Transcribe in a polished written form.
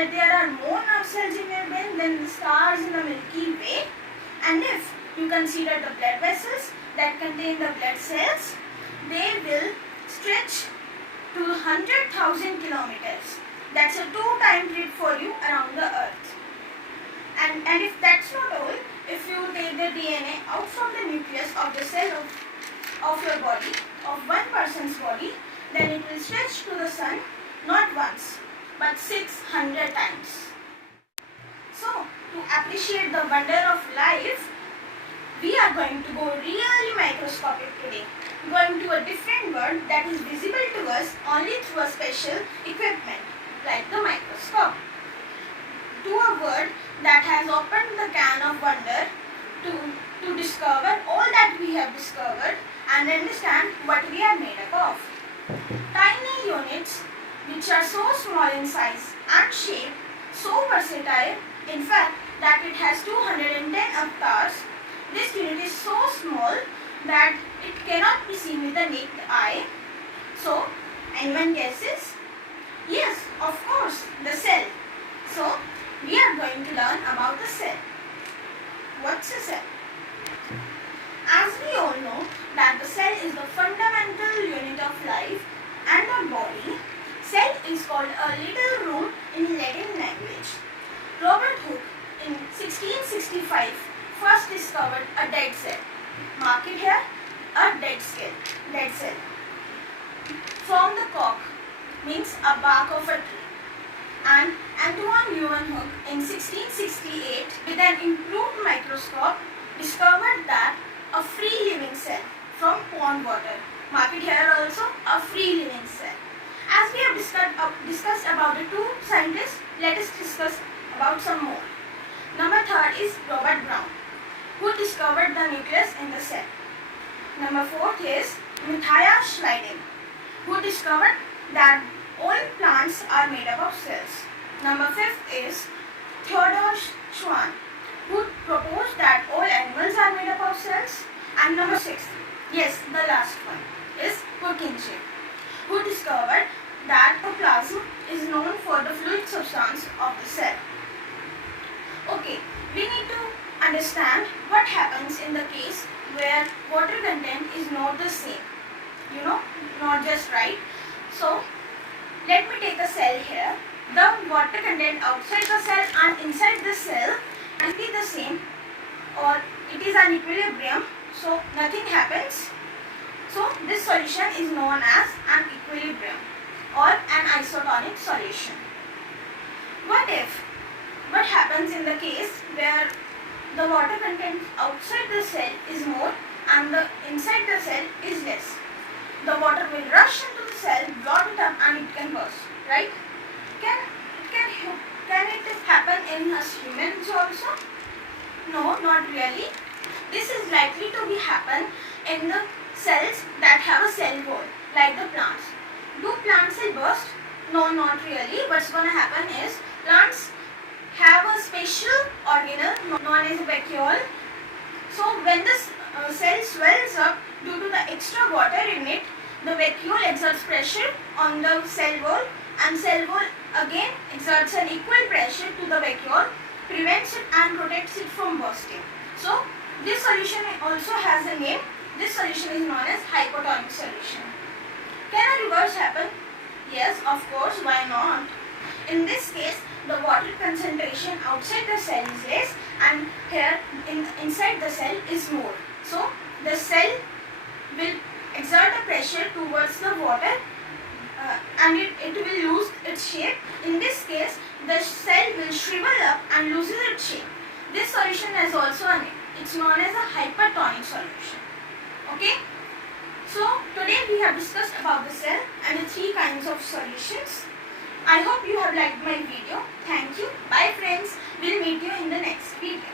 that there are more nerve cells in your brain than the stars in the Milky Way, and if you consider the blood vessels that contain the blood cells, they will stretch to 100,000 kilometers. That's a 2-time trip for you around the earth. And if that's not all, if you take the DNA out from the nucleus of the cell of your body, of one person's body, then it will stretch to the sun not once but 600 times. So, to appreciate the wonder of life, we are going to go really microscopic today, going to a different world that is visible to us only through a special equipment like the microscope, to a world that has opened the can of wonder to discover all that we have discovered and understand what we are made up of. Tiny units which are so small in size and shape, so versatile, in fact that it has 210 avatars. This unit is so small that it cannot be seen with the naked eye. So, anyone guesses? Yes, of course, the cell. So, we are going to learn about the cell. What's a cell? As we all know that the cell is the fundamental unit of life and our body, cell is called a little room in Latin language. Robert Hooke in 1665 first discovered a dead cell. Mark it here, a dead cell. From the cork means a bark of a tree. And Antoine Leeuwenhoek in 1668 with an improved microscope discovered that a free living cell from pond water. Mark it here also, a free living cell. As we have discussed about the two scientists, let us discuss about some more. Number 3 is Robert Brown, who discovered the nucleus in the cell. Number 4 is Matthias Schleiden, who discovered that all plants are made up of cells. Number 5 is Theodor Schwann, who proposed that all animals are made up of cells. And number 6, yes, the last one, is Purkinje, who discovered that protoplasm is known for the fluid substance of the cell. Okay, we need to understand what happens in the case where water content is not the same, not just right. So, let me take a cell here. The water content outside the cell and inside the cell can be the same, or it is an equilibrium, so nothing happens. So, this solution is known as an equilibrium or an isotonic solution. What happens in the case where the water content outside the cell is more and the inside the cell is less? The water will rush into the cell, blot it up, and it can burst, right? Can it happen in us humans also? No, not really. This is likely to happen in the cells that have a cell wall, like the plants. Do plants burst? No, not really. What's going to happen is plants have a special organelle known as a vacuole. So when the cell swells up due to the extra water in it, the vacuole exerts pressure on the cell wall, and cell wall again exerts an equal pressure to the vacuole, prevents it and protects it from bursting. So this solution also has a name. This solution is known as hypotonic solution. Can a reverse happen? Yes, of course, why not? In this case, the water concentration outside the cell is less and here inside the cell is more. So the cell will exert a pressure towards the water and it will lose its shape. In this case, the cell will shrivel up and loses its shape. This solution has also a name. It's known as a hypertonic solution. Okay? So, today we have discussed about the cell and the 3 kinds of solutions. I hope you have liked my video. Thank you. Bye friends. We'll meet you in the next video.